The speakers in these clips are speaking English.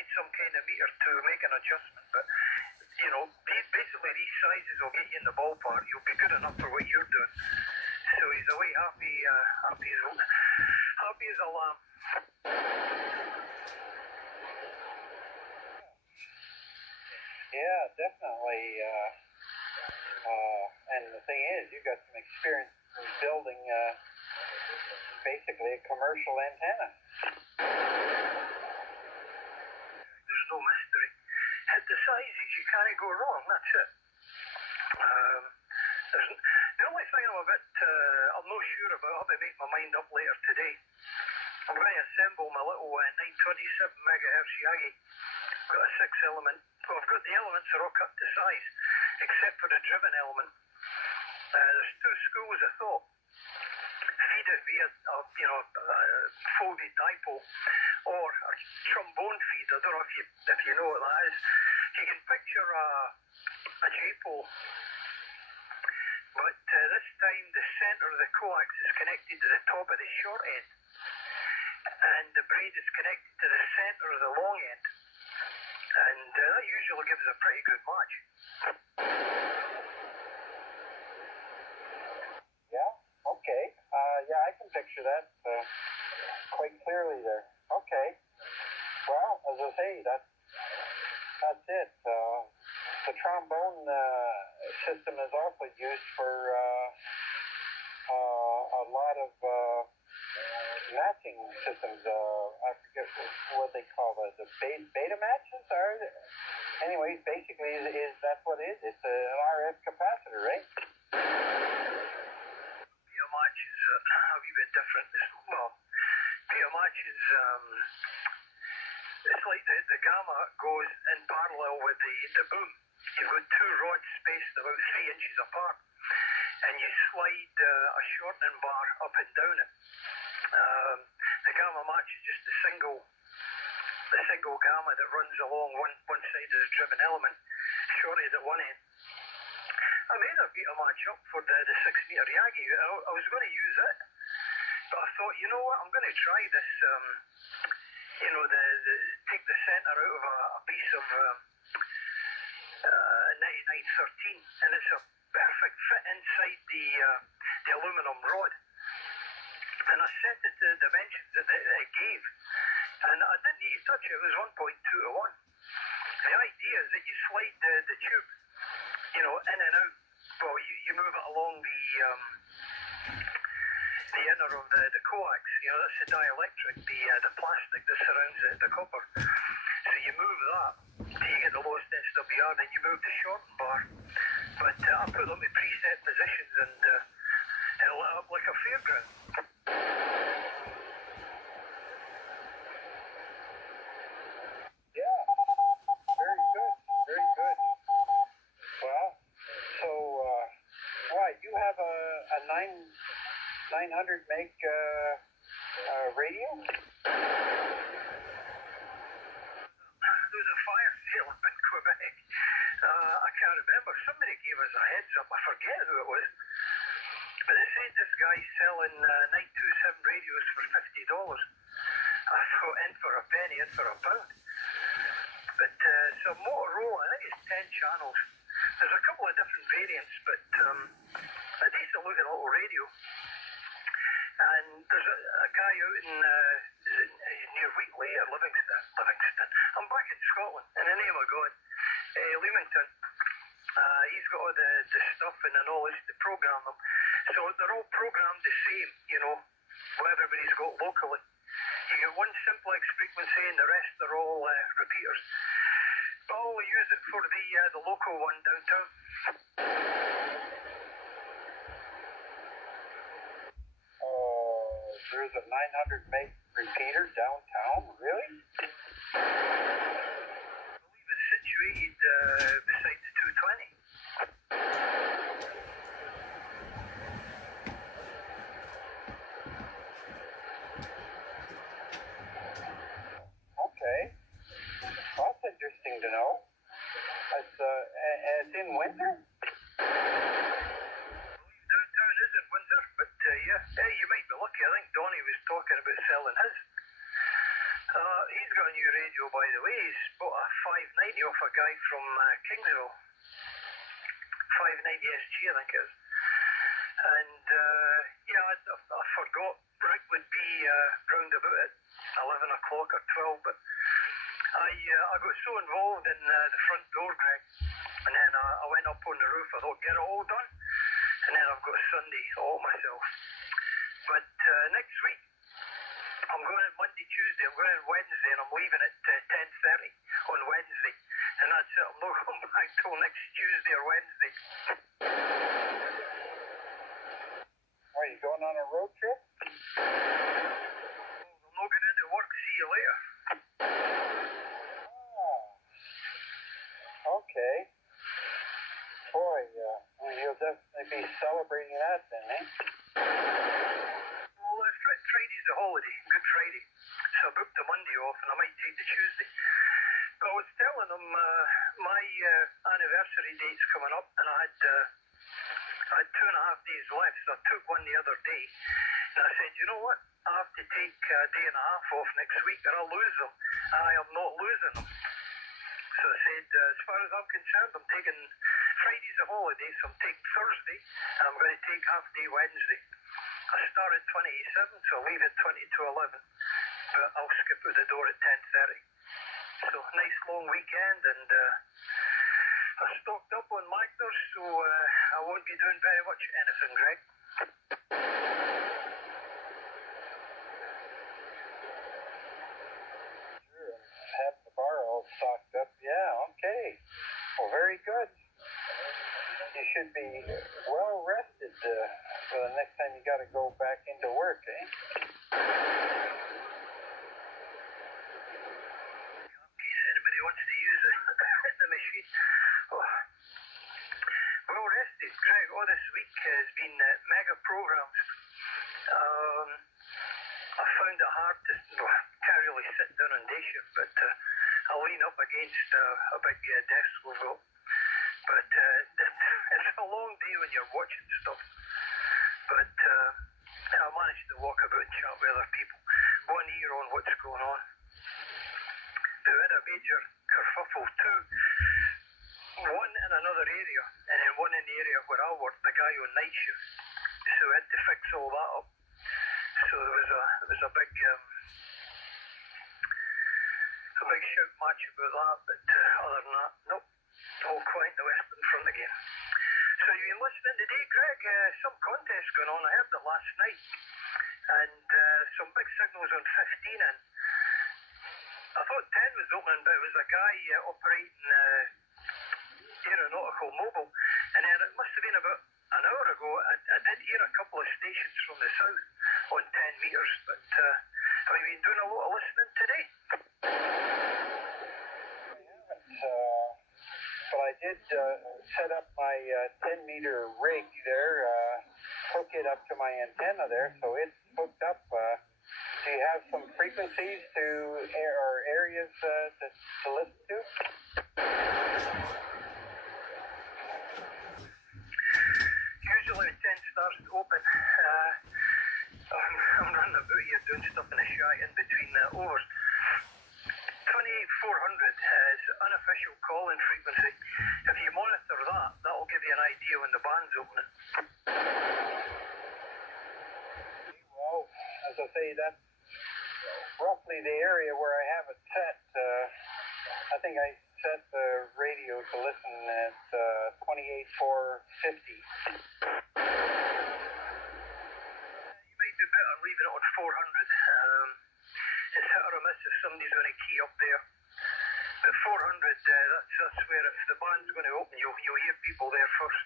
need some kind of meter to make an adjustment, but basically these sizes will get you in the ballpark. You'll be good enough for what you're doing. So he's away happy as a lamb. Yeah, definitely. And the thing is, you've got some experience in building basically a commercial antenna. There's no mystery. At the sizes, you can't go wrong. That's it. The only thing I'm not sure about, I'll make my mind up later today. I'm going to assemble my little 927 megahertz Yagi. I've got a 6-element. Well, I've got the elements are all cut to size, except for the driven element. There's two schools of thought. Feed it via folded dipole or a trombone feed. I don't know if you know what that is. You can picture a J-pole, but this time the centre of the coax is connected to the top of the short end, and the braid is connected to the centre of the long end, and that usually gives a pretty good match. Yeah, okay. Yeah, I can picture that quite clearly there. Okay. Well, as I say, that's it. The trombone system is also used for a lot of matching systems. I forget what they call the beta matches are. Anyways, basically, is that's what it is. It's an RF capacitor, right? Beta match is a wee bit different. Beta match is it's like the gamma goes in parallel with the boom. You've got two rods spaced about 3 inches apart, and you slide a shortening bar up and down it. The gamma match is just the single gamma that runs along one side of the driven element, shorted at one end. I made a beta match up for the 6-meter Yagi. I was going to use it, but I thought, you know what, I'm going to try this. Take the centre out of a piece of 9913, and it's a perfect fit inside the aluminum rod. And I set it to the dimensions that it gave, and I didn't need to touch it. It was 1.2 to 1. The idea is that you slide the tube, in and out. Well, you move it along the inner of the coax. That's the dielectric, the plastic that surrounds the copper. So you move that till you get the lowest SWR, then you move the shorten bar. But I put them in preset positions, and it lit up like a fairground. Yeah, very good, very good. Well, so you have a 900 meg radio? There was a fire sale up in Quebec. I can't remember. Somebody gave us a heads up. I forget who it was. But they said this guy's selling 927 radios for $50. I thought in for a penny, in for a pound. But so Motorola, I think it's 10 channels. There's a couple of different variants, but a decent looking little radio. And there's a guy out in near Wheatley or Livingston. I'm back in Scotland, in the name of God, Leamington. He's got all the stuff and the knowledge to program them. So they're all programmed the same, what everybody's got locally. You get one simplex frequency and the rest are all repeaters. But I'll use it for the local one downtown. There's a 900 meg repeater downtown, really? I believe it's situated beside the 220. Okay. Well, that's interesting to know. It's in Windsor? Downtown is in Windsor, but yeah, you might be lucky. I think Donnie was talking about selling his. He's got a new radio, by the way. He's bought a 590 off a guy from Kingsville. 590 SG, I think it is. And, yeah, I forgot Rick would be round about at 11 o'clock or 12, but I got so involved in the front door, Greg, and then I went up on the roof. I thought, get it all done, and then I've got Sunday all myself. But next week, I'm going in Monday, Tuesday, I'm going in Wednesday, and I'm leaving at 10:30 on Wednesday. And that's it. I'm not going back till next Tuesday or Wednesday. Are you going on a road trip? I'm not going into work. See you later. Oh, okay. Boy, you'll definitely be celebrating that then, eh? Well, Friday's a holiday, Good Friday. So I booked the Monday off, and I might take the Tuesday. But I was telling them my anniversary date's coming up, and I had 2.5 days left, so I took one the other day. And I said, you know what? I have to take a day and a half off next week, or I'll lose them. I am not losing them. So I said, as far as I'm concerned, I'm taking Friday's a holiday, so I'm taking Thursday, and I'm going to take half day Wednesday. I start at 20:07, so I'll leave at 20:11, but I'll skip out the door at 10:30. So nice long weekend, and I stocked up on Magners, so I won't be doing very much anything, Greg. Sure, have the bar all stocked up. Yeah, okay. Well, very good. You should be well rested for the next time you got to go back into work, eh? Anybody wants to use the machine? Oh. Well rested, Greg. All this week has been mega programs. I found it hard to, can't really sit down on day shift, but I lean up against a big desk we've got. But it's a long day when you're watching stuff. But I managed to walk about and chat with other people. One ear on what's going on. We had a major kerfuffle too. One in another area, and then one in the area where I worked, the guy on night shift. So we had to fix all that up. So there was a big shout match about that, but other than that, nope. All quiet in the Western Front again. So you've been listening today, Greg? Some contest going on. I heard it last night. And some big signals on 15. And I thought 10 was opening, but it was a guy operating aeronautical mobile. And then it must have been about an hour ago, I did hear a couple of stations from the south on 10 metres. But have you been doing a lot of listening today? But I did set up my 10-meter rig there, hook it up to my antenna there, so it's hooked up. Do you have some frequencies to or areas to listen to? Usually when 10 starts to open, I'm running about here doing stuff in the shack in between the overs. 28400 is unofficial calling frequency. If you monitor that, that'll give you an idea when the band's opening. Well, as I say, that's roughly the area where I have it set. I think I set the radio to listen at 28450. You might do better leaving it on 400. It's hit or a miss if somebody's going to key up there. But 400, that's where if the band's going to open, you'll hear people there first.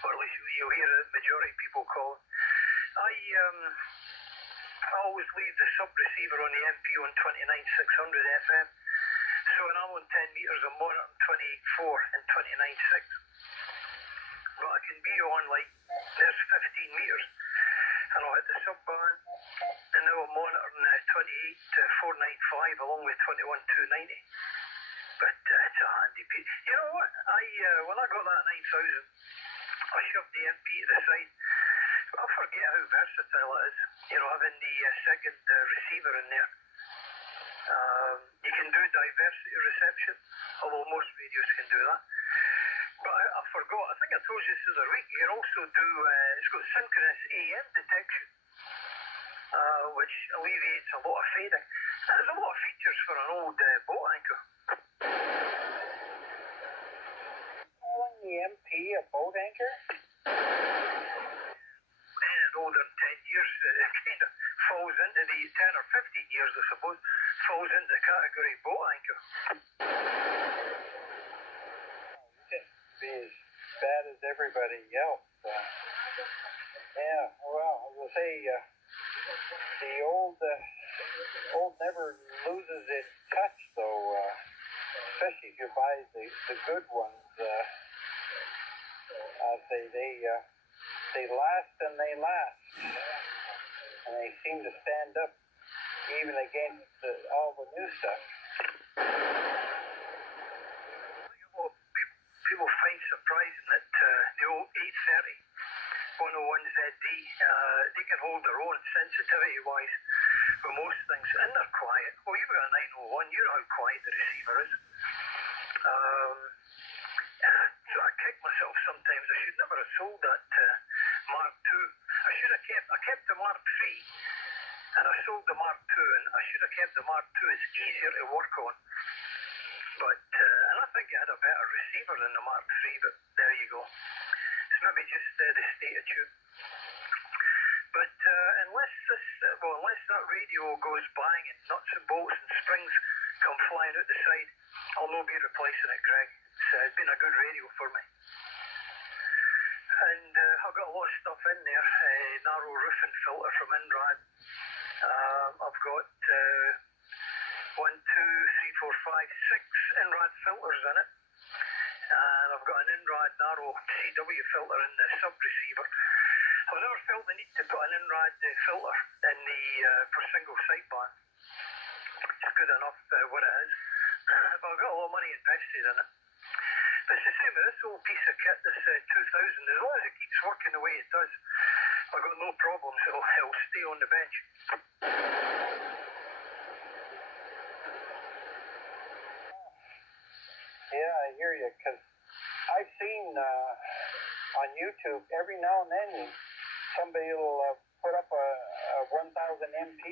Or at least you'll hear the majority of people calling. I always leave the sub-receiver on the MP on 29600 FM. So when I'm on 10 metres, I'm monitoring 24 and 296. But I can be on, like, there's 15 metres. And I'll hit the sub-band. And now I'm monitoring 28 to 495 along with 21290. But it's a handy piece. You know what? When I got that 9000, I shoved the MP to the side. I forget how versatile it is. You know, having the second receiver in there. You can do diversity reception, although most radios can do that. But I forgot, I think I told you this the other week, you can also do, it's got synchronous AM detection, which alleviates a lot of fading. And there's a lot of features for an old boat anchor. Calling the MP a boat anchor? And older than 10 years, it kind of falls into the 10 or 15 years, I suppose, falls into the category boat anchor. Be as bad as everybody else. Yeah, well, as I say, the old never loses its touch, though, especially if you buy the good ones. I'll say they last and they last, and they seem to stand up even against all the new stuff. People find surprising that the old 830 101ZD, they can hold their own sensitivity-wise with most things, and they're quiet. Well, you've got a 901, you know how quiet the receiver is. So I kick myself sometimes. I should never have sold that Mark II. I kept the Mark III, and I sold the Mark II, and I should have kept the Mark II. It's easier to work on. But, and I think it had a better receiver than the Mark III, but there you go. It's maybe just the state of tune. But unless that radio goes bang and nuts and bolts and springs come flying out the side, I'll not be replacing it, Greg. It's been a good radio for me. And I've got a lot of stuff in there. Narrow roofing filter from Inrad. I've got 1, 2, 3, 4, 5, 6 Inrad filters in it. And I've got an Inrad narrow CW filter in the sub receiver. I've never felt the need to put an Inrad filter in the for single sideband. It's good enough what it is. But I've got a lot of money invested in it. But it's the same with this old piece of kit, this 2000. As long as it keeps working the way it does, I've got no problems. It'll stay on the bench. Yeah, I hear you, because I've seen on YouTube every now and then somebody will put up a 1000 MP,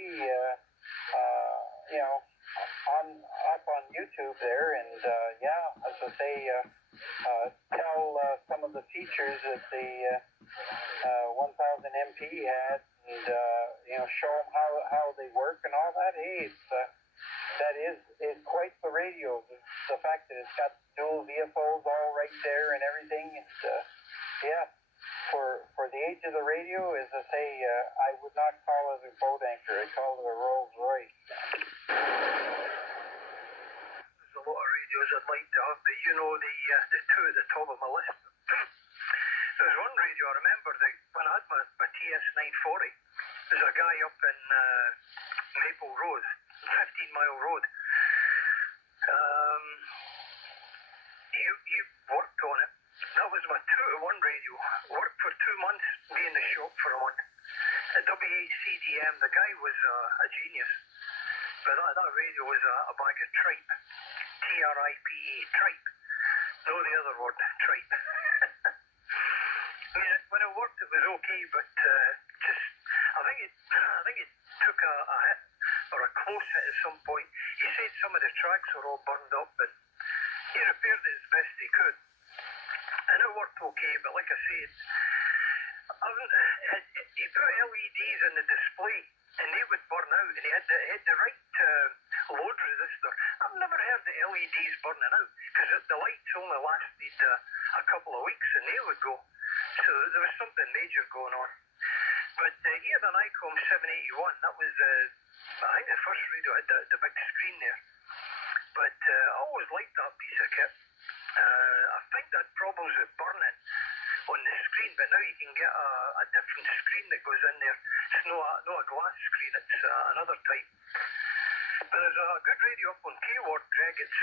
up on YouTube there, and as I say, tell some of the features that the 1000 MP had, and show them how they work and all that. Hey, that is quite the radio. The fact that it's got dual VFOs all right there and everything. And for the age of the radio, as I say, I would not call it a boat anchor. I'd call it a Rolls Royce. There's a lot of radios I'd like to have, but the two at the top of my list. There's one radio I remember when I had my TS 940. There's a guy up in Maple Road, 15-mile road. He worked on it. That was my 2-to-1 radio. Worked for 2 months, be in the shop for a month. At WACDM, the guy was a genius. But that radio was a bag of tripe. TRIPE, tripe. No, the other word, tripe. I mean, when it worked, it was okay, but I think it took a hit, or a close hit at some point. He said some of the tracks were all burned up, and he repaired it as best he could. And it worked okay, but like I said, he put LEDs in the display, and they would burn out, and he had the right load resistor. I've never heard the LEDs burning out, because the lights only lasted a couple of weeks, and they would go. So there was something major going on. But he had an ICOM 781. That was, I think, the first radio had the big screen there. But I always liked that piece of kit. I think that problems with burning on the screen, but now you can get a different screen that goes in there. It's not a glass screen, it's another type. But there's a good radio up on K-Ward, Greg. It's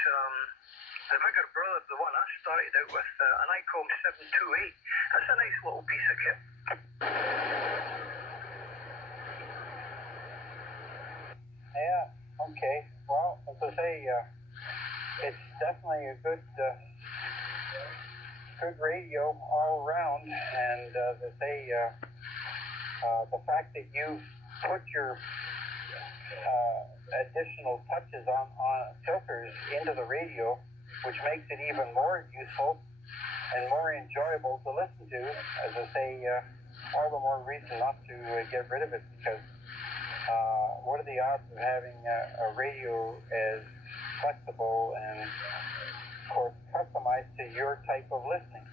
the bigger brother, the one I started out with, an ICOM 728. That's a nice little piece of kit. Yeah, okay. Well, as I say, it's definitely a good radio all around, and as I say, the fact that you put your additional touches on filters into the radio, which makes it even more useful and more enjoyable to listen to, as I say, all the more reason not to get rid of it, because what are the odds of having a radio as flexible and, of course, customized to your type of listening?